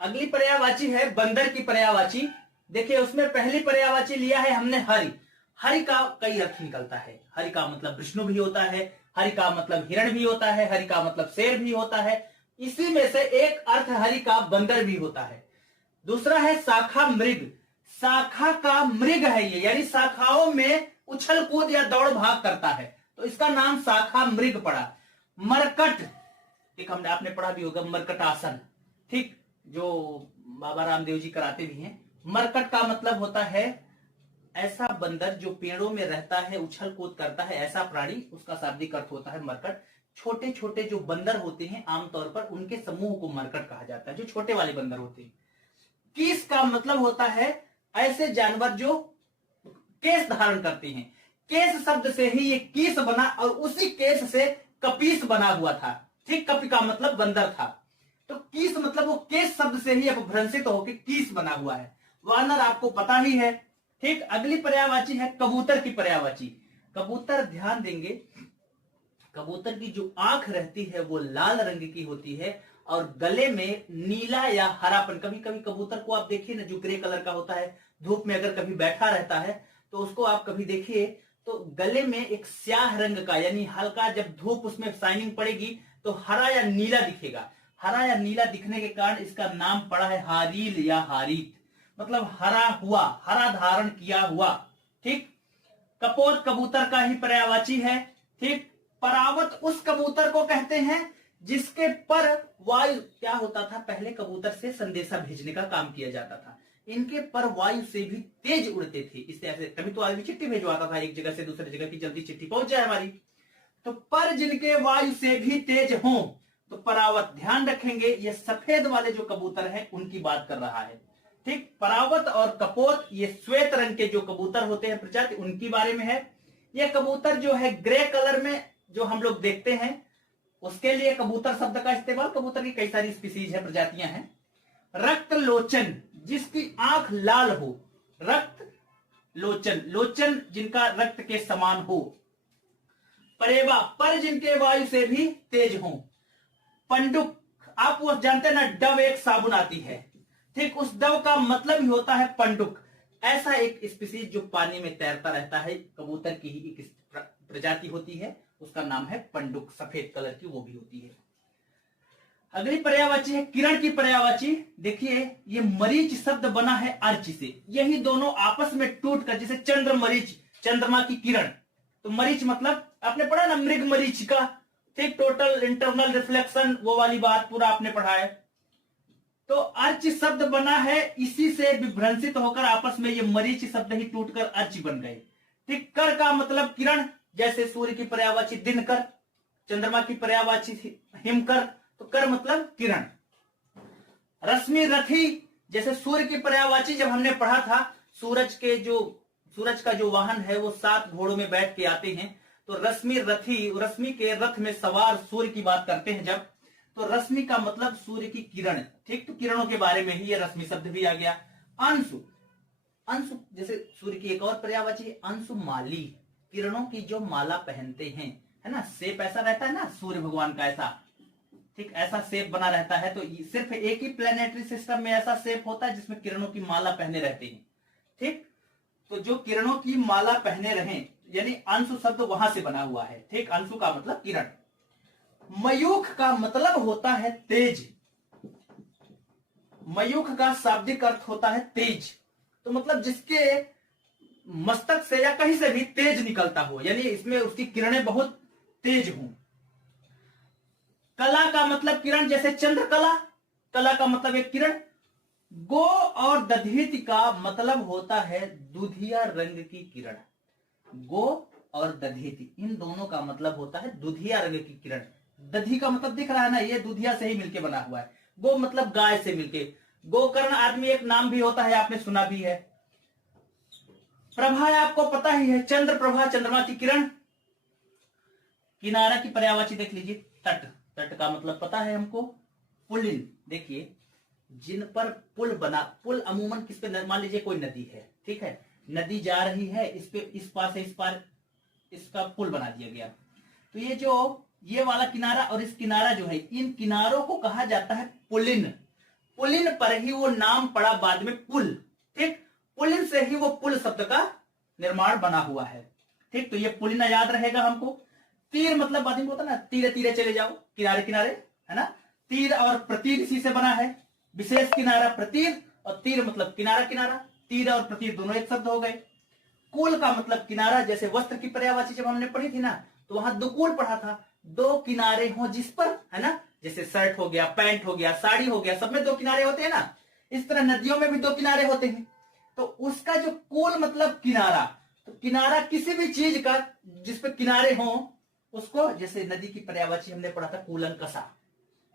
अगली पर्यायवाची है बंदर की पर्यायवाची। देखिए उसमें पहली पर्यायवाची लिया है हमने हरि। हरि का कई अर्थ निकलता है। हरि का मतलब विष्णु भी होता है, हरि का मतलब हिरण भी होता है, हरि का मतलब शेर भी होता है। इसी में से एक अर्थ हरि का बंदर भी होता है। दूसरा है शाखा मृग। शाखा का मृग है ये, यानी शाखाओं में उछल कूद या दौड़ भाग करता है, तो इसका नाम शाखा मृग पड़ा। मरकट, एक हमने आपने पढ़ा भी होगा, मरकट आसन, ठीक, जो बाबा रामदेव जी कराते भी हैं। मरकट का मतलब होता है ऐसा बंदर जो पेड़ों में रहता है, उछल कूद करता है, ऐसा प्राणी, उसका शाब्दिक अर्थ होता है मरकट। छोटे छोटे जो बंदर होते हैं आमतौर पर उनके समूह को मरकट कहा जाता है, जो छोटे वाले बंदर होते हैं। कीस का मतलब होता है ऐसे जानवर जो केस धारण करते हैं। केस शब्द से ही ये कीस बना और उसी केस से कपीस बना हुआ था। ठीक, कपि का मतलब बंदर था, तो कीस मतलब वो केस शब्द से ही अपभ्रंशित होकर कीस बना हुआ है। वानर आपको पता ही है। ठीक, अगली पर्यायवाची है कबूतर की पर्यायवाची। कबूतर, ध्यान देंगे, कबूतर की जो आंख रहती है वो लाल रंग की होती है और गले में नीला या हरापन, कभी कभी कबूतर को आप देखिए ना जो ग्रे कलर का होता है, धूप में अगर कभी बैठा रहता है तो उसको आप कभी देखिए तो गले में एक स्याह रंग का, यानी हल्का जब धूप उसमें शाइनिंग पड़ेगी तो हरा या नीला दिखेगा। हरा या नीला दिखने के कारण इसका नाम पड़ा है हारील या हारीत, मतलब हरा हुआ, हरा धारण किया हुआ। ठीक, कपोत कबूतर का ही पर्यायवाची है। ठीक, परावत उस कबूतर को कहते हैं जिसके पर वायु, क्या होता था पहले कबूतर से संदेशा भेजने का काम किया जाता था, इनके पर वायु से भी तेज उड़ते थे। इस तरह से कभी तो आदमी चिट्ठी भेजवाता था एक जगह से दूसरी जगह की जल्दी चिट्ठी पहुंच जाए हमारी, तो पर जिनके वायु से भी तेज हों तो परावत। ध्यान रखेंगे ये सफेद वाले जो कबूतर हैं उनकी बात कर रहा है। ठीक, परावत और कपोत ये श्वेत रंग के जो कबूतर होते हैं प्रजाति, उनकी बारे में है। ये कबूतर जो है ग्रे कलर में जो हम लोग देखते हैं उसके लिए कबूतर शब्द का इस्तेमाल, कबूतर की कई सारी स्पीसीज है, प्रजातियां हैं। रक्त लोचन, जिसकी आंख लाल हो, रक्त लोचन, लोचन जिनका रक्त के समान हो। परेवा, पर जिनके वायु से भी तेज हो। पंडुक, आप वो जानते हैं ना डव एक साबुन आती है, ठीक, उस डव का मतलब ही होता है पंडुक। ऐसा एक स्पीसीज जो पानी में तैरता रहता है, कबूतर की ही एक प्रजाति होती है, उसका नाम है पंडुक, सफेद कलर की वो भी होती है। अगली पर्यायवाची है किरण की पर्यायवाची। देखिए ये मरीच शब्द बना है अर्च से, यही दोनों आपस में टूट कर, जैसे चंद्र मरीच, चंद्रमा की किरण, तो मरीच मतलब आपने पढ़ा ना मृग मरीच का, ठीक, टोटल इंटरनल रिफ्लेक्शन, वो वाली बात पूरा आपने पढ़ा है। तो अर्च शब्द बना है, इसी से विभ्रंशित होकर आपस में ये मरीच शब्द ही टूटकर अर्च बन गए। ठीक, कर का मतलब किरण, जैसे सूर्य की पर्यायवाची दिनकर, चंद्रमा की पर्यायवाची हिमकर, तो कर मतलब किरण। रश्मि रथी, जैसे सूर्य की पर्यायवाची जब हमने पढ़ा था, सूरज का जो वाहन है वो 7 घोड़ों में बैठ के आते हैं, तो रश्मि रथी, रश्मि के रथ में सवार सूर्य की बात करते हैं जब, तो रश्मि का मतलब सूर्य की किरण। ठीक, तो किरणों के बारे में ही ये रश्मि शब्द भी आ गया। अंशु, अंशु जैसे सूर्य की एक और पर्यायवाची अंशु माली, किरणों की जो माला पहनते हैं, है ना, शेप ऐसा रहता है ना सूर्य भगवान का, ऐसा, ठीक, ऐसा शेप बना रहता है। तो सिर्फ एक ही प्लेनेटरी सिस्टम में ऐसा शेप होता है जिसमें किरणों की माला पहने रहते हैं। ठीक, तो जो किरणों की माला पहने रहे, यानी अंशु शब्द वहां से बना हुआ है। ठीक, अंशु का मतलब किरण। मयूख का मतलब होता है तेज, मयूख का शाब्दिक अर्थ होता है तेज, तो मतलब जिसके मस्तक से या कहीं से भी तेज निकलता हो, यानी इसमें उसकी किरणें बहुत तेज हों। कला का मतलब किरण, जैसे चंद्रकला, कला का मतलब एक किरण। गो और दधीति का मतलब होता है दुधिया रंग की किरण। गो और दधीति, इन दोनों का मतलब होता है दुधिया रंग की किरण। दधी का मतलब दिख रहा है ना, ये दुधिया से ही मिलके बना हुआ है। गो मतलब गाय से मिलके, गोकर्ण आदमी एक नाम भी होता है, आपने सुना भी है। प्रभा आपको पता ही है, चंद्र प्रभा, चंद्रमा की किरण। किनारा की पर्यायवाची देख लीजिए, तट, तट का मतलब पता है हमको, पुलिन। देखिए जिन पर पुल बना, पुल अमूमन किस पे, मान लीजिए कोई नदी है, ठीक है, नदी जा रही है, इस पे इस पार से इस पार इसका पुल बना दिया गया, तो ये जो ये वाला किनारा और इस किनारा जो है, इन किनारों को कहा जाता है पुलिन। पुलिन पर ही वो नाम पड़ा बाद में पुल। ठीक, पुलिन से ही वो पुल शब्द का निर्माण बना हुआ है। ठीक, तो ये पुलिन याद रहेगा हमको। तीर मतलब बाद में होता ना, तीरे तीरे चले जाओ, किनारे किनारे, है ना। तीर और प्रतीर इसी से बना है। विशेष किनारा प्रतीर, और तीर मतलब किनारा किनारा। तीर और प्रतीर दोनों एक शब्द हो गए। कुल का मतलब किनारा, जैसे वस्त्र की पर्यायवाची जब हमने पढ़ी थी ना, तो वहां दुकुल पढ़ा था, दो किनारे हो जिस पर, है ना। जैसे शर्ट हो गया, पैंट हो गया, साड़ी हो गया, सब में दो किनारे होते हैं ना। इस तरह नदियों में भी दो किनारे होते हैं। तो उसका जो कुल मतलब किनारा, तो किनारा किसी भी चीज का जिसपे किनारे हो उसको, जैसे नदी की पर्यायवाची हमने पढ़ा था कूलंकसा,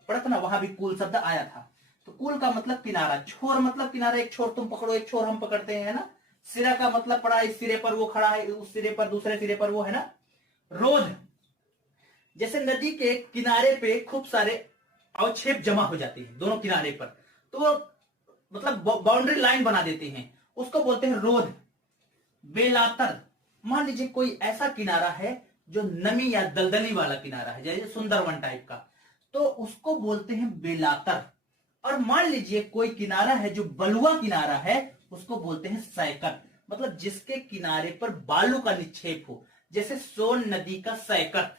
पढ़ा था ना, वहां भी कुल शब्द आया था। तो कुल का मतलब किनारा। छोर मतलब किनारा, एक छोर तुम पकड़ो, एक छोर हम पकड़ते हैं, है ना। सिरा का मतलब पड़ा, इस सिरे पर वो खड़ा है, उस सिरे पर, दूसरे सिरे पर वो, है ना। रोध, जैसे नदी के किनारे पे खूब सारे अवक्षेप जमा हो जाते हैं दोनों किनारे पर, तो वो मतलब बाउंड्री लाइन बना देते हैं, उसको बोलते हैं रोध। बेलातर, मान लीजिए कोई ऐसा किनारा है जो नमी या दलदली वाला किनारा है, जैसे सुंदरवन टाइप का, तो उसको बोलते हैं बेलातर। और मान लीजिए कोई किनारा है जो बलुआ किनारा है, उसको बोलते हैं सैकत, मतलब जिसके किनारे पर बालू का निक्षेप हो, जैसे सोन नदी का सैकत।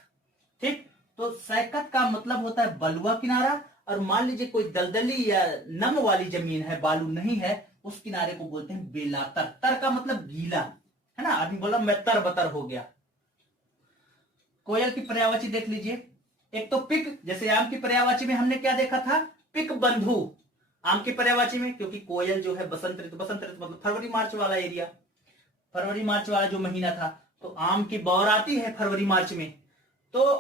ठीक, तो सैकत का मतलब होता है बलुआ किनारा। और मान लीजिए कोई दलदली या नम वाली जमीन है, बालू नहीं है, उस किनारे को बोलते हैं बेलातर। तर का मतलब गीला, है ना। आदमी बोला मैं तर बतर हो गया। कोयल की पर्यायवाची देख लीजिए, एक तो पिक, जैसे आम की पर्यायवाची में हमने क्या देखा था, पिक बंधु। आम की पर्यायवाची में, क्योंकि कोयल जो है बसंत ऋतु मतलब फरवरी मार्च वाला एरिया, फरवरी मार्च वाला जो महीना था, तो आम की बौर आती है फरवरी मार्च में। तो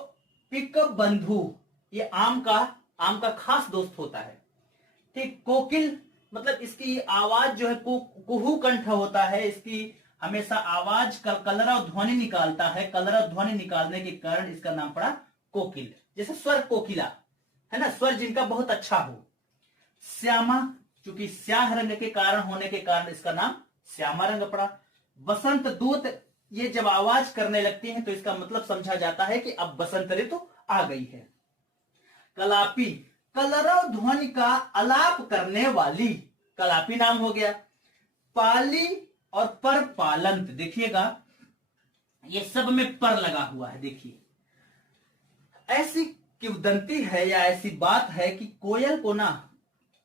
पिक बंधु ये आम का खास दोस्त होता है। ठीक, कोकिल मतलब इसकी आवाज जो है कुहू कंठ होता है, इसकी हमेशा आवाज कलरव ध्वनि निकालता है, कलरव ध्वनि निकालने के कारण इसका नाम पड़ा कोकिल। जैसे स्वर कोकिला, है ना, स्वर जिनका बहुत अच्छा हो। श्यामा, चूंकि स्याह रंग के कारण होने के कारण इसका नाम श्यामा रंग पड़ा। बसंत दूत, ये जब आवाज करने लगती है तो इसका मतलब समझा जाता है कि अब बसंत ऋतु आ गई है। कलापी, कलरव ध्वनि का अलाप करने वाली, कलापी नाम हो गया। पाली और पर पालंत, देखिएगा ये सब में पर लगा हुआ है। देखिए ऐसी किंवदंती है या ऐसी बात है कि कोयल को ना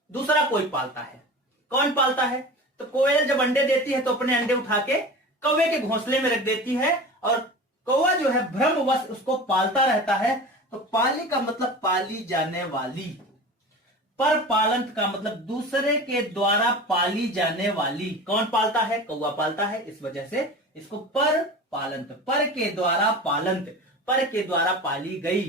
दूसरा कोई पालता है। कौन पालता है, तो कोयल जब अंडे देती है तो अपने अंडे उठा के कौवे के घोंसले में रख देती है, और कौवा जो है भ्रमवश उसको पालता रहता है। तो पाली का मतलब पाली जाने वाली। पर पालंत का मतलब दूसरे के द्वारा पाली जाने वाली। कौन पालता है, कौवा पालता है, इस वजह से इसको पर पालंत, पर के द्वारा पालंत, पर के द्वारा पाली गई।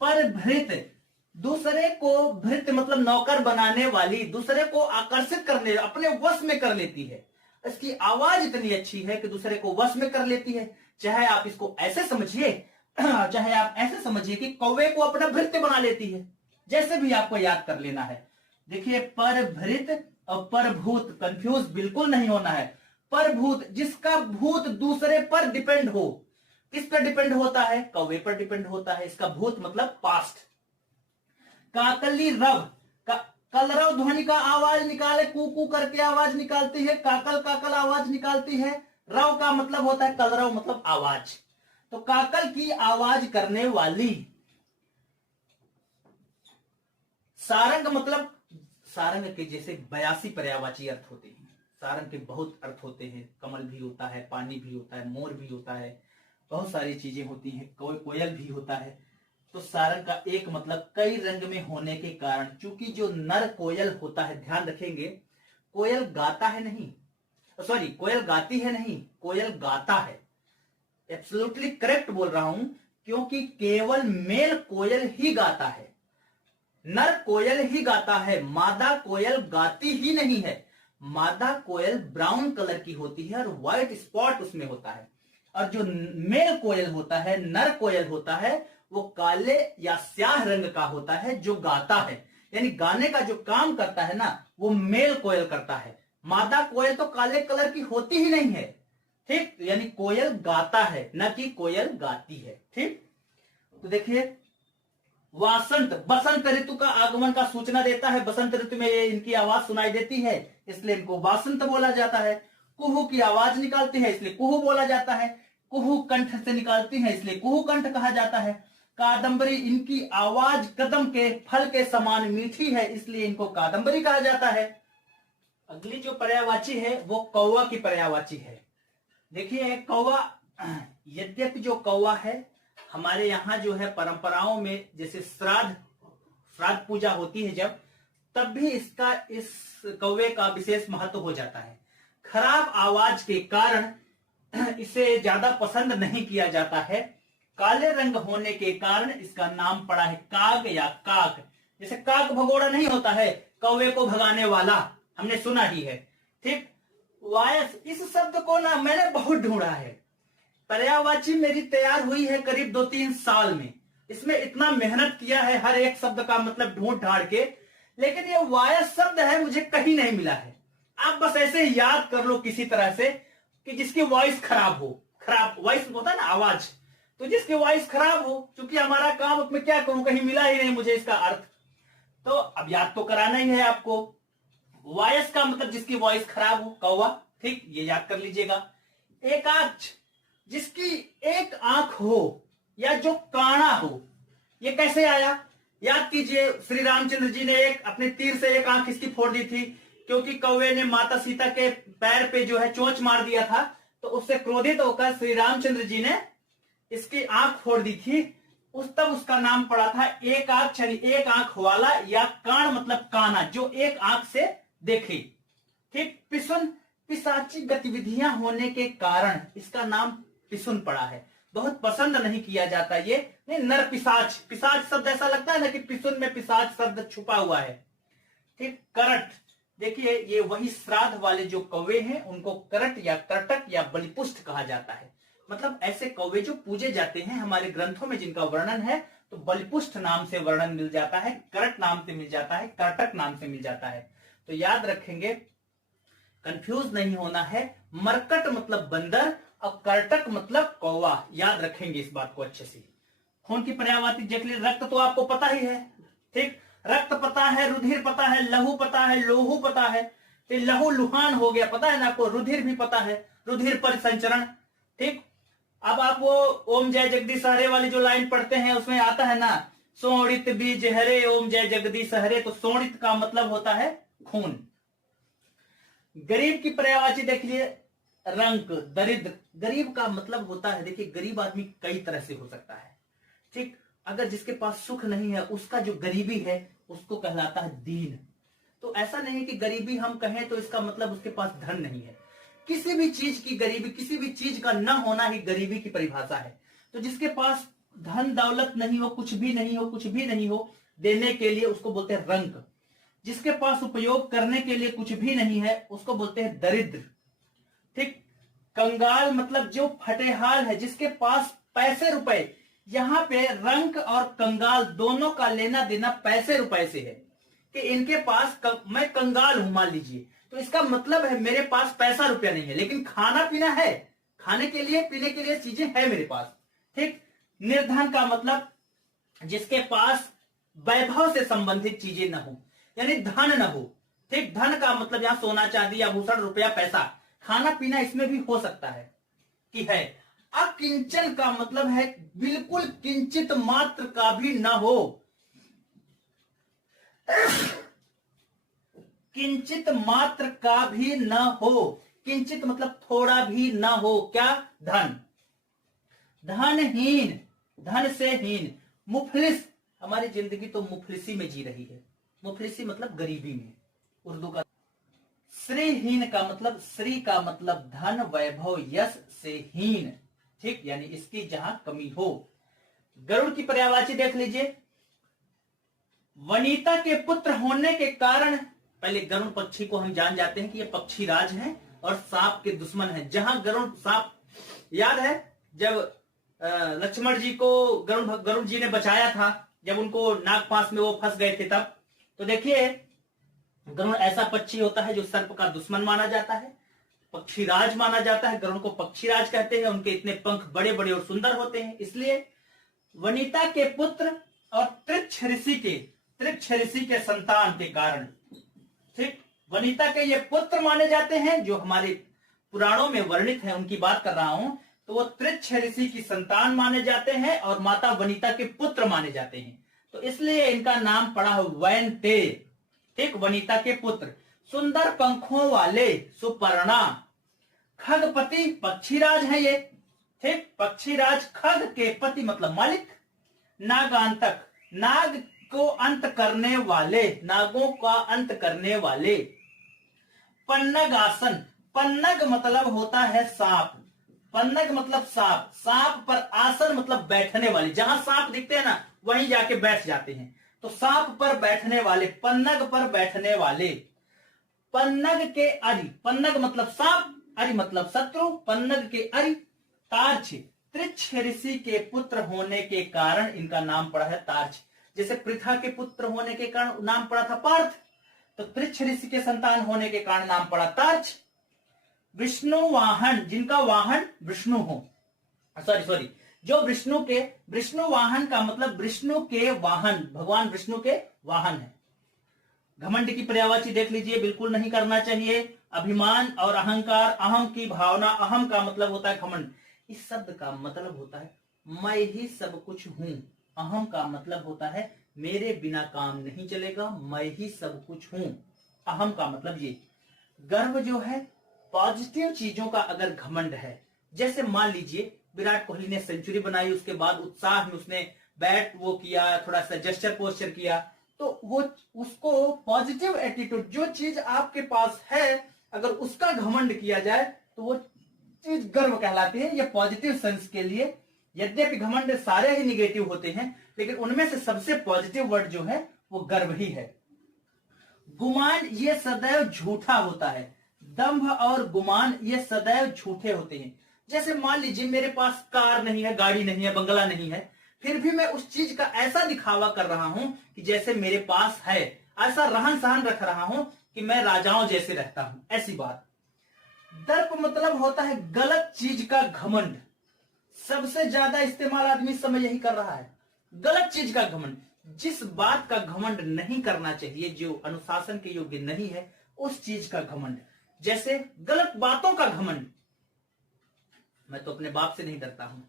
पर भृत, दूसरे को, भृत मतलब नौकर बनाने वाली, दूसरे को आकर्षित करने, अपने वश में कर लेती है। इसकी आवाज इतनी अच्छी है कि दूसरे को वश में कर लेती है। चाहे आप इसको ऐसे समझिए, चाहे आप ऐसे समझिए कि कौवे को अपना भृत्य बना लेती है, जैसे भी आपको याद कर लेना है। देखिए पर भृत और पर भूत, कंफ्यूज बिल्कुल नहीं होना है। पर भूत, जिसका भूत दूसरे पर डिपेंड हो। किस पर डिपेंड होता है, कौवे पर डिपेंड होता है। इसका भूत मतलब पास्ट। काकली रव, कलरव ध्वनि का आवाज निकाले, कू करके आवाज निकालती है, काकल काकल आवाज निकालती है। रव का मतलब होता है कलरव मतलब आवाज, तो काकल की आवाज करने वाली। सारंग मतलब, सारंग के जैसे 82 पर्यायवाची अर्थ होते हैं। सारंग के बहुत अर्थ होते हैं, कमल भी होता है, पानी भी होता है, मोर भी होता है, बहुत सारी चीजें होती हैं, कोयल भी होता है। तो सारंग का एक मतलब कई रंग में होने के कारण, चूंकि जो नर कोयल होता है, ध्यान रखेंगे, कोयल गाता है नहीं, सॉरी कोयल गाती है नहीं, कोयल गाता है। एब्सोल्युटली करेक्ट बोल रहा हूं, क्योंकि केवल मेल कोयल ही गाता है, नर कोयल ही गाता है, मादा कोयल गाती ही नहीं है। मादा कोयल ब्राउन कलर की होती है और व्हाइट स्पॉट उसमें होता है, और जो मेल कोयल होता है, नर कोयल होता है, वो काले या स्याह रंग का होता है जो गाता है। यानी गाने का जो काम करता है ना, वो मेल कोयल करता है। मादा कोयल तो काले कलर की होती ही नहीं है। ठीक, यानी कोयल गाता है, न कि कोयल गाती है। ठीक, तो देखिए वासंत, बसंत ऋतु का आगमन का सूचना देता है। बसंत ऋतु में ये इनकी आवाज सुनाई देती है, इसलिए इनको वासंत बोला जाता है। कुहू की आवाज निकालती है, इसलिए कुहू बोला जाता है। कुहू कंठ से निकालती है, इसलिए कुहू कंठ कहा जाता है। कादंबरी, इनकी आवाज कदम के फल के समान मीठी है, इसलिए इनको कादंबरी कहा जाता है। अगली जो पर्यायवाची है वो कौवा की पर्यायवाची है। देखिए कौवा, यद्यपि जो कौवा है हमारे यहाँ जो है परंपराओं में, जैसे श्राद्ध पूजा होती है जब, तब भी इस कौवे का विशेष महत्व हो जाता है। खराब आवाज के कारण इसे ज्यादा पसंद नहीं किया जाता है। काले रंग होने के कारण इसका नाम पड़ा है काग या काक। जैसे काक भगोड़ा नहीं होता है, कौवे को भगाने वाला, हमने सुना ही है। ठीक, वायस, इस शब्द को ना मैंने बहुत ढूंढा है। पर्यायवाची मेरी तैयार हुई है करीब 2-3 साल में। इसमें इतना मेहनत किया है हर एक शब्द का मतलब ढूंढ ढाड़ के, लेकिन ये वायस शब्द है मुझे कहीं नहीं मिला है। आप बस ऐसे याद कर लो किसी तरह से कि जिसकी वॉइस खराब हो, खराब वॉइस होता है ना आवाज, तो जिसकी वॉइस खराब हो, क्योंकि हमारा काम, अब मैं क्या करूं, कहीं मिला ही नहीं मुझे इसका अर्थ, तो अब याद तो कराना ही है आपको। वॉइस का मतलब जिसकी वॉइस खराब हो, कौवा। ठीक, ये याद कर लीजिएगा। एकाक्ष, जिसकी एक आंख हो या जो काना हो। ये कैसे आया, याद कीजिए, श्री रामचंद्र जी ने अपने तीर से एक आंख इसकी फोड़ दी थी, क्योंकि कौवे ने माता सीता के पैर पे जो है चोंच मार दिया था, तो उससे क्रोधित होकर श्री रामचंद्र जी ने इसकी आंख फोड़ दी थी। तब उसका नाम पड़ा था एक आंख, यानी एक आंख वाला, या कान मतलब काना, जो एक आंख से देखे। ठीक, पिसुन, पिशाची गतिविधियां होने के कारण इसका नाम पिसुन पड़ा है। बहुत पसंद नहीं किया जाता ये, नहीं, नर पिशाच, पिशाच शब्द ऐसा लगता है ना कि पिसुन में पिशाच शब्द छुपा हुआ है। ठीक, करट, देखिए ये वही श्राद्ध वाले जो कौवे हैं उनको करट या करटक या बलिपुष्ट कहा जाता है। मतलब ऐसे कौवे जो पूजे जाते हैं हमारे ग्रंथों में, जिनका वर्णन है तो बलिपुष्ट नाम से वर्णन मिल जाता है, करट नाम से मिल जाता है, करटक नाम से मिल जाता है। तो याद रखेंगे, कंफ्यूज नहीं होना है। मरकट मतलब बंदर और करटक मतलब कौवा, याद रखेंगे इस बात को अच्छे से। खून की पर्यायवाची देख लीजिए। रक्त तो आपको पता ही है। ठीक, रक्त पता है, रुधिर पता है, लहू पता है, लोहू पता है। तो लहू लुहान हो गया, पता है ना आपको। रुधिर भी पता है, रुधिर परिसंचरण। ठीक, अब आप वो ओम जय जगदीश हरे वाली जो लाइन पढ़ते हैं उसमें आता है ना, सोणित बीज हरे ओम जय जगदीश हरे। तो सोणित का मतलब होता है खून। गरीब की पर्यायवाची देख लीजिए, रंक, दरिद्र। गरीब का मतलब होता है, देखिए गरीब आदमी कई तरह से हो सकता है। ठीक, अगर जिसके पास सुख नहीं है उसका जो गरीबी है उसको कहलाता है दीन। तो ऐसा नहीं कि गरीबी हम कहें तो इसका मतलब उसके पास धन नहीं है। किसी भी चीज की गरीबी, किसी भी चीज का न होना ही गरीबी की परिभाषा है। तो जिसके पास धन दौलत नहीं हो, कुछ भी नहीं हो, कुछ भी नहीं हो देने के लिए, उसको बोलते हैं रंक। जिसके पास उपयोग करने के लिए कुछ भी नहीं है उसको बोलते हैं दरिद्र। ठीक, कंगाल मतलब जो फटेहाल है, जिसके पास पैसे रुपए। यहां पे रंक और कंगाल दोनों का लेना देना पैसे रुपए से है, कि इनके पास मैं कंगाल हूं मान लीजिए, तो इसका मतलब है मेरे पास पैसा रुपया नहीं है, लेकिन खाना पीना है, खाने के लिए पीने के लिए चीजें है मेरे पास। ठीक, निर्धन का मतलब जिसके पास वैभव से संबंधित चीजें न हो, यानी धन न हो। ठीक, धन का मतलब यहां सोना चांदी आभूषण रुपया पैसा, खाना पीना इसमें भी हो सकता है कि है। अकिंचन का मतलब है बिल्कुल किंचित मात्र का भी न हो। किंचित मात्र का भी न हो। किंचित मतलब थोड़ा भी न हो। क्या, धन। धनहीन, धन से हीन। मुफलिस, हमारी जिंदगी तो मुफलिसी में जी रही है। मुफलिसी मतलब गरीबी में, उर्दू का। श्रीहीन का मतलब, श्री का मतलब धन वैभव यश से हीन। ठीक, यानी इसकी जहां कमी हो। गरुड़ की पर्यायवाची देख लीजिए, वनिता के पुत्र होने के कारण। पहले गरुड़ पक्षी को हम जान जाते हैं कि ये पक्षी राज हैं और सांप के दुश्मन हैं। जहां गरुड़, सांप याद है जब लक्ष्मण जी को गरुड़ जी ने बचाया था, जब उनको नागपाश में वो फंस गए थे तब। तो देखिए गरुड़ ऐसा पक्षी होता है जो सर्प का दुश्मन माना जाता है, पक्षीराज माना जाता है। गरुड़ को पक्षीराज कहते हैं। उनके इतने पंख बड़े बड़े और सुंदर होते हैं, इसलिए वनिता के पुत्र और त्रिक्ष ऋषि के संतान के कारण, ठीक, वनिता के ये पुत्र माने जाते हैं, जो हमारे पुराणों में वर्णित है उनकी बात कर रहा हूं, तो वो त्रिक्ष ऋषि की संतान माने जाते हैं और माता वनिता के पुत्र माने जाते हैं, तो इसलिए इनका नाम पड़ा है वैनते, ठीक, वनिता के पुत्र। सुंदर पंखों वाले सुपर्णा, खगपति पक्षीराज है ये, ठीक, पक्षीराज, खग के पति मतलब मालिक, नागांतक, नाग को अंत करने वाले, नागों का अंत करने वाले, पन्नग आसन, पन्नग मतलब होता है सांप, पन्नग मतलब सांप, सांप पर आसन मतलब बैठने वाले, जहां सांप दिखते हैं ना वहीं जाके बैठ जाते हैं, तो सांप पर बैठने वाले, पन्नग पर बैठने वाले, पन्नग के अरि, पन्नग मतलब सांप, अरि मतलब शत्रु, पन्नग के अरि, तार्क्ष, त्रिक्ष ऋषि के पुत्र होने के कारण इनका नाम पड़ा है तार्क्ष। जैसे पृथा के पुत्र होने के कारण नाम पड़ा था पार्थ, तो त्रिक्ष ऋषि के संतान होने के कारण नाम पड़ा तार्क्ष। विष्णु वाहन, जिनका वाहन विष्णु हो, सॉरी, जो विष्णु वाहन का मतलब विष्णु के वाहन, भगवान विष्णु के वाहन है। घमंड की पर्यायवाची देख लीजिए, बिल्कुल नहीं करना चाहिए। अभिमान और अहंकार, अहम की भावना, अहम का मतलब होता है घमंड, इस शब्द का मतलब होता है मैं ही सब कुछ हूं। अहम का मतलब होता है मेरे बिना काम नहीं चलेगा, मैं ही सब कुछ हूं, अहम का मतलब ये। गर्व जो है पॉजिटिव चीजों का अगर घमंड है, जैसे मान लीजिए विराट कोहली ने सेंचुरी बनाई, उसके बाद उत्साह में उसने बैट वो किया, थोड़ा सा जेस्चर पोस्चर किया, तो वो उसको पॉजिटिव एटीट्यूड, जो चीज आपके पास है अगर उसका घमंड किया जाए तो वो चीज गर्व कहलाती है। ये पॉजिटिव सेंस के लिए, यद्यपि घमंड सारे ही निगेटिव होते हैं, लेकिन उनमें से सबसे पॉजिटिव वर्ड जो है वो गर्व ही है। गुमान ये सदैव झूठा होता है, दंभ और गुमान ये सदैव झूठे होते हैं। जैसे मान लीजिए मेरे पास कार नहीं है, गाड़ी नहीं है, बंगला नहीं है, फिर भी मैं उस चीज का ऐसा दिखावा कर रहा हूं कि जैसे मेरे पास है, ऐसा रहन सहन रख रहा हूं कि मैं राजाओं जैसे रहता हूं, ऐसी बात। दर्प मतलब होता है गलत चीज का घमंड, सबसे ज्यादा इस्तेमाल आदमी इस समय यही कर रहा है, गलत चीज का घमंड। जिस बात का घमंड नहीं करना चाहिए, जो अनुशासन के योग्य नहीं है, उस चीज का घमंड। जैसे गलत बातों का घमंड, मैं तो अपने बाप से नहीं डरता हूं,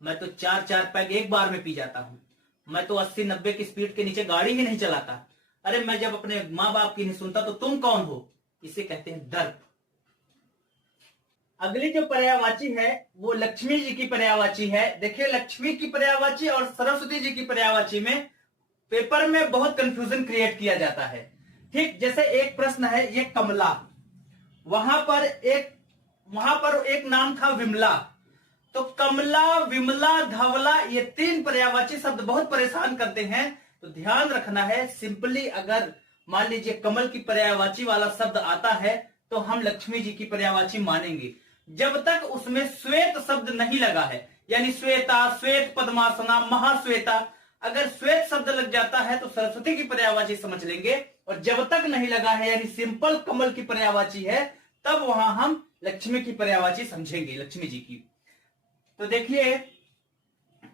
मैं तो 4-4 पैग एक बार में पी जाता हूं, मैं तो 80-90 की स्पीड के नीचे गाड़ी ही नहीं चलाता, अरे मैं जब अपने माँ बाप की नहीं सुनता तो तुम कौन हो, इसे कहते हैं दर्प। अगली जो पर्यायवाची है वो लक्ष्मी जी की पर्यायवाची है। देखिए लक्ष्मी की पर्यायवाची और सरस्वती जी की पर्यायवाची में पेपर में बहुत कंफ्यूजन क्रिएट किया जाता है, ठीक। जैसे एक प्रश्न है ये कमला, वहां पर एक नाम था विमला, तो कमला, विमला, धवला, ये 3 पर्यायवाची शब्द बहुत परेशान करते हैं, तो ध्यान रखना है। सिंपली अगर मान लीजिए कमल की पर्यायवाची वाला शब्द आता है तो हम लक्ष्मी जी की पर्यायवाची मानेंगे, जब तक उसमें श्वेत शब्द नहीं लगा है, यानी श्वेता, श्वेत पद्मासना, महाश्वेता, अगर श्वेत शब्द लग जाता है तो सरस्वती की पर्यायवाची समझ लेंगे, और जब तक नहीं लगा है यानी सिंपल कमल की पर्यायवाची है, तब वहां हम लक्ष्मी की पर्यायवाची समझेंगे, लक्ष्मी जी की। तो देखिए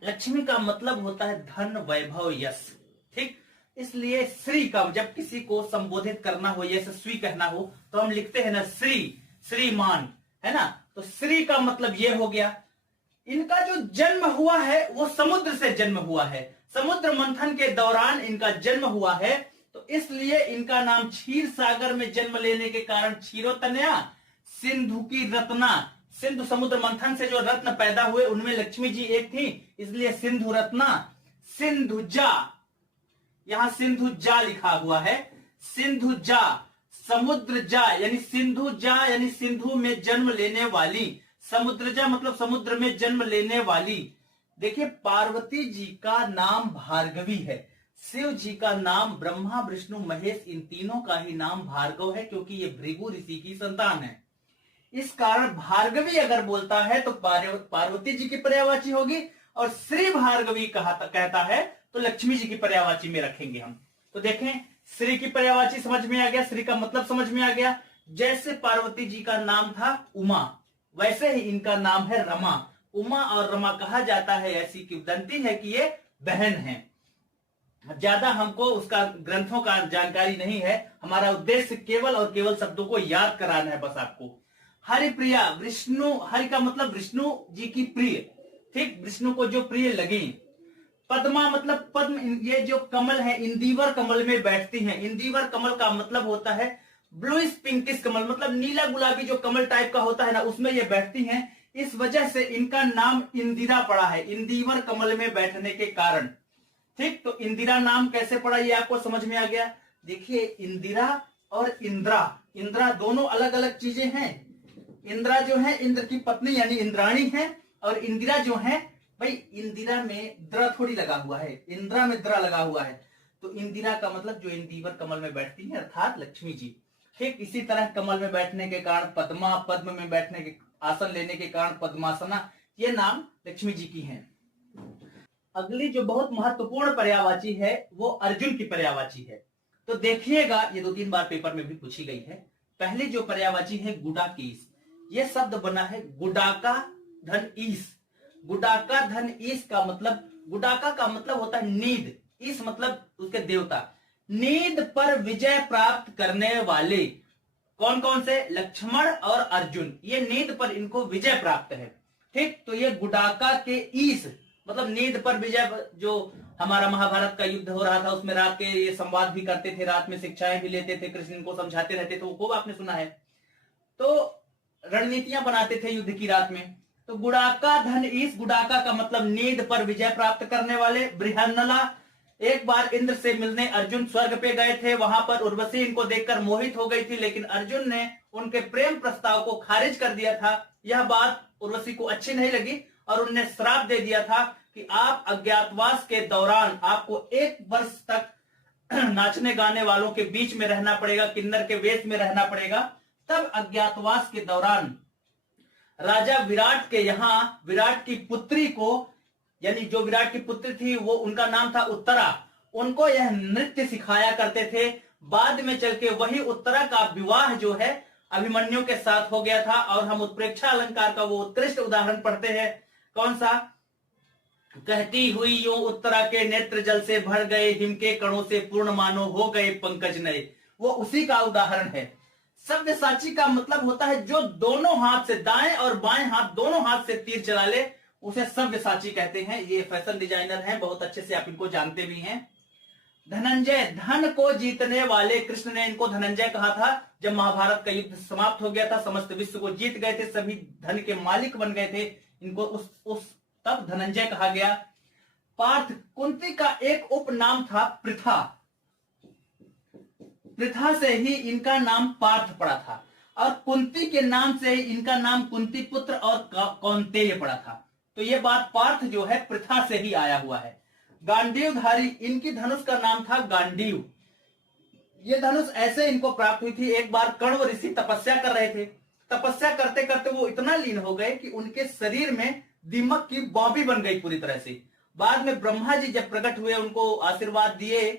लक्ष्मी का मतलब होता है धन, वैभव, यश, ठीक। इसलिए श्री का जब किसी को संबोधित करना हो, यशस्वी कहना हो, तो हम लिखते हैं ना श्री, श्रीमान, है ना, तो श्री का मतलब ये हो गया। इनका जो जन्म हुआ है वो समुद्र से जन्म हुआ है, समुद्र मंथन के दौरान इनका जन्म हुआ है, तो इसलिए इनका नाम क्षीर सागर में जन्म लेने के कारण क्षीरोतनया, सिंधु की रत्ना, सिंधु समुद्र मंथन से जो रत्न पैदा हुए उनमें लक्ष्मी जी एक थी, इसलिए सिंधु रत्ना, सिंधुजा, यहां सिंधुजा लिखा हुआ है, सिंधुजा, समुद्रजा यानी सिंधुजा यानी सिंधु में जन्म लेने वाली, समुद्रजा मतलब समुद्र में जन्म लेने वाली। देखिए पार्वती जी का नाम भार्गवी है, शिव जी का नाम ब्रह्मा, विष्णु, महेश, इन तीनों का ही नाम भार्गव है, क्योंकि ये भृगु ऋषि की संतान है। इस कारण भार्गवी अगर बोलता है तो पार्वती जी की पर्यायवाची होगी, और श्री भार्गवी कहता है तो लक्ष्मी जी की पर्यायवाची में रखेंगे हम। तो देखें श्री की पर्यायवाची समझ में आ गया, श्री का मतलब समझ में आ गया। जैसे पार्वती जी का नाम था उमा, वैसे ही इनका नाम है रमा। उमा और रमा कहा जाता है, ऐसी किंवदंती है कि ये बहन है। ज्यादा हमको उसका ग्रंथों का जानकारी नहीं है। हमारा उद्देश्य केवल और केवल शब्दों को याद कराना है बस आपको। हरिप्रिया, विष्णु, हरि का मतलब विष्णु जी की प्रिय, ठीक, विष्णु को जो प्रिय लगी। पद्मा मतलब पद्म, ये जो कमल है इंदिवर कमल में बैठती हैं। इंदिवर कमल का मतलब होता है ब्लूइश पिंकिश कमल, मतलब नीला गुलाबी जो कमल टाइप का होता है ना, उसमें ये बैठती हैं। इस वजह से इनका नाम इंदिरा पड़ा है, इंदिवर कमल में बैठने के कारण। ठीक, तो इंदिरा नाम कैसे पड़ा ये आपको समझ में आ गया। देखिए इंदिरा और इंद्रा, इंद्रा दोनों अलग अलग चीजें हैं। इंद्रा जो है इंद्र की पत्नी यानी इंद्राणी है, और इंदिरा जो है, भाई इंदिरा में द्र थोड़ी लगा हुआ है, इंद्रा में द्र लगा हुआ है। तो इंदिरा का मतलब जो इंदिवर कमल में बैठती है अर्थात लक्ष्मी जी। ठीक, इसी तरह कमल में बैठने के कारण पद्मा, पद्म में बैठने के आसन लेने के कारण पद्मासना, ये नाम लक्ष्मी जी की हैं। अगली जो बहुत महत्वपूर्ण पर्यायवाची है वो अर्जुन की पर्यायवाची है। तो देखिएगा ये 2-3 बार पेपर में भी पूछी गई है। पहली जो पर्यायवाची है गुडाकीस, ये शब्द बना है गुडाका धन ईस। गुडाका धन ईस का मतलब, गुडाका का मतलब होता है नींद, ईस मतलब उसके देवता। नींद पर विजय प्राप्त करने वाले कौन कौन से? लक्ष्मण और अर्जुन, ये नींद पर इनको विजय प्राप्त है। ठीक, तो ये गुडाका के ईस मतलब नींद पर विजय, जो हमारा महाभारत का युद्ध हो रहा था उसमें रात के ये संवाद भी करते थे, रात में शिक्षाएं भी लेते थे, कृष्ण इनको समझाते रहते थे, वो खूब आपने सुना है। तो रणनीतियां बनाते थे युद्ध की रात में। तो गुडाका धन ईस, गुडाका का मतलब नींद पर विजय प्राप्त करने वाले। बृहन्नला, एक बार इंद्र से मिलने अर्जुन स्वर्ग पे गए थे, वहां पर उर्वशी इनको देखकर मोहित हो गई थी, लेकिन अर्जुन ने उनके प्रेम प्रस्ताव को खारिज कर दिया था। यह बात उर्वशी को अच्छी नहीं लगी और उन्हें श्राप दे दिया था कि आप अज्ञातवास के दौरान आपको 1 वर्ष तक नाचने गाने वालों के बीच में रहना पड़ेगा, किन्नर के वेश में रहना पड़ेगा। तब अज्ञातवास के दौरान राजा विराट के यहां विराट की पुत्री को, यानी जो विराट की पुत्री थी वो उनका नाम था उत्तरा, उनको यह नृत्य सिखाया करते थे। बाद में चल के वही उत्तरा का विवाह जो है अभिमन्यु के साथ हो गया था। और हम उत्प्रेक्षा अलंकार का वो उत्कृष्ट उदाहरण पढ़ते हैं, कौन सा? कहती हुई यूं उत्तरा के नेत्र जल से भर गए, हिम के कणों से पूर्ण मानो हो गए पंकज नए, वो उसी का उदाहरण है। सव्यसाची का मतलब होता है जो दोनों हाथ से, दाएं और बाएं हाथ दोनों हाथ से तीर चला ले, उसे सव्यसाची कहते हैं। ये फैशन डिजाइनर हैं, बहुत अच्छे से आप इनको जानते भी हैं। धनंजय, धन को जीतने वाले, कृष्ण ने इनको धनंजय कहा था जब महाभारत का युद्ध समाप्त हो गया था, समस्त विश्व को जीत गए थे, सभी धन के मालिक बन गए थे, इनको उस तब धनंजय कहा गया। पार्थ, कुंती का एक उपनाम था पृथा, पृथा से ही इनका नाम पार्थ पड़ा था, और कुंती के नाम से ही इनका नाम कुंती पुत्र और कौंतेय पड़ा था। तो ये बात पार्थ जो है पृथा से ही आया हुआ है। गांडीवधारी, इनकी धनुष का नाम था गांडीव। ये धनुष ऐसे इनको प्राप्त हुई थी, एक बार कण्व ऋषि तपस्या कर रहे थे, तपस्या करते करते वो इतना लीन हो गए कि उनके शरीर में दीमक की बॉबी बन गई पूरी तरह से। बाद में ब्रह्मा जी जब प्रकट हुए, उनको आशीर्वाद दिए,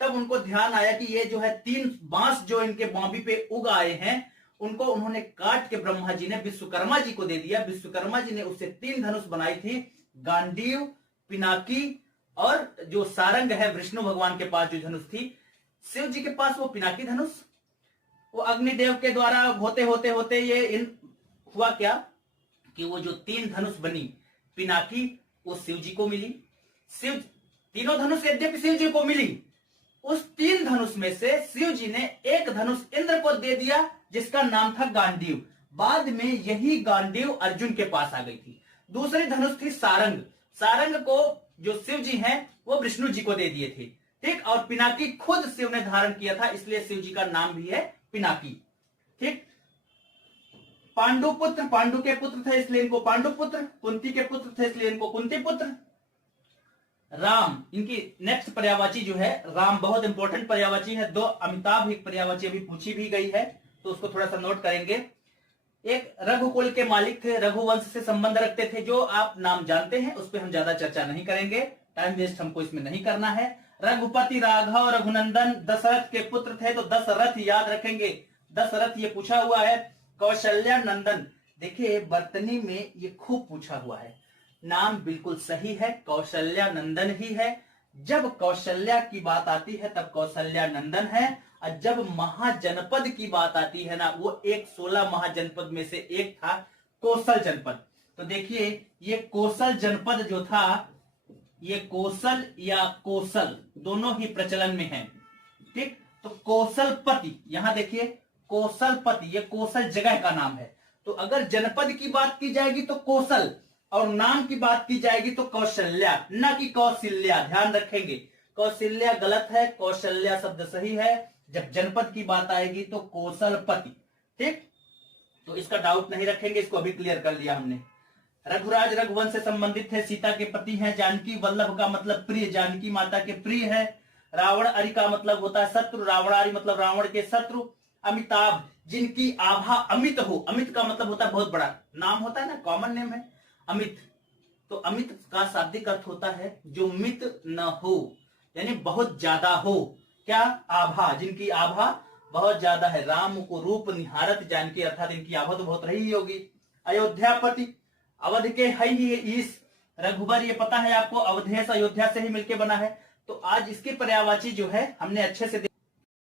तब उनको ध्यान आया कि ये जो है 3 बांस जो इनके बॉबी पे उग आए हैं, उनको उन्होंने काट के ब्रह्मा जी ने विश्वकर्मा जी को दे दिया। विश्वकर्मा जी ने उससे 3 धनुष बनाई थी, गांडीव, पिनाकी और जो सारंग है विष्णु भगवान के पास जो धनुष थी, शिव जी के पास वो पिनाकी धनुष, वो अग्निदेव के द्वारा होते होते होते ये हुआ क्या कि वो जो 3 धनुष बनी पिनाकी, वो शिव जी को मिली। तीनों धनुष यद्यपि शिव जी को मिली, उस 3 धनुष में से शिव जी ने एक धनुष इंद्र को दे दिया जिसका नाम था गांडीव। बाद में यही गांडीव अर्जुन के पास आ गई थी। दूसरी धनुष थी सारंग, सारंग को जो शिव जी हैं वो विष्णु जी को दे दिए थे। ठीक, और पिनाकी खुद शिव ने धारण किया था, इसलिए शिव जी का नाम भी है पिनाकी। ठीक, पांडुपुत्र, पांडु के पुत्र थे इसलिए इनको पांडुपुत्र, कुंती के पुत्र थे इसलिए इनको कुंती पुत्र। राम, इनकी नेक्स्ट पर्यायवाची जो है राम, बहुत इंपॉर्टेंट पर्यायवाची है। 2 अमिताभ एक पर्यायवाची अभी पूछी भी गई है, तो उसको थोड़ा सा नोट करेंगे। एक रघुकुल के मालिक थे, रघुवंश से संबंध रखते थे, जो आप नाम जानते हैं उस पर हम ज्यादा चर्चा नहीं करेंगे, टाइम वेस्ट हमको इसमें नहीं करना है। रघुपति, राघव, रघुनंदन, दशरथ के पुत्र थे, तो दशरथ याद रखेंगे, दशरथ ये पूछा हुआ है। कौशल्या नंदन, देखिए वर्तनी में ये खूब पूछा हुआ है, नाम बिल्कुल सही है, कौशल्या नंदन ही है। जब कौशल्या की बात आती है तब कौशल्या नंदन है, और जब महाजनपद की बात आती है ना, वो एक 16 महाजनपद में से एक था कौशल जनपद। तो देखिए ये कौशल जनपद जो था, ये कौशल या कौशल दोनों ही प्रचलन में है, ठीक। तो कौशलपति, यहां देखिए कौशलपति, ये कौशल जगह का नाम है। तो अगर जनपद की बात की जाएगी तो कौशल, और नाम की बात की जाएगी तो कौशल्या, न कि कौशल्या। ध्यान रखेंगे, कौशल्या गलत है, कौशल्या शब्द सही है। जब जनपद की बात आएगी तो कौशलपति, ठीक। तो इसका डाउट नहीं रखेंगे, इसको अभी क्लियर कर लिया हमने। रघुराज रघुवंश से संबंधित है, सीता के पति हैं। जानकी वल्लभ का मतलब प्रिय, जानकी माता के प्रिय है। रावण अरि का मतलब होता है शत्रु, रावणारि मतलब रावण के शत्रु। अमिताभ, जिनकी आभा अमित हो, अमित का मतलब होता है बहुत बड़ा, नाम होता है ना, कॉमन नेम है अमित। तो अमित का शाब्दिक अर्थ होता है जो मित न हो, यानी बहुत ज्यादा हो। क्या? आभा, जिनकी आभा बहुत ज्यादा है। राम को रूप निहारत जानकी, अर्थात इनकी आभा तो बहुत रही होगी। अयोध्यापति, अवध के है ही ईश। रघुबर, ये पता है आपको, अवधेश अयोध्या से ही मिलके बना है। तो आज इसके पर्यायवाची जो है हमने अच्छे से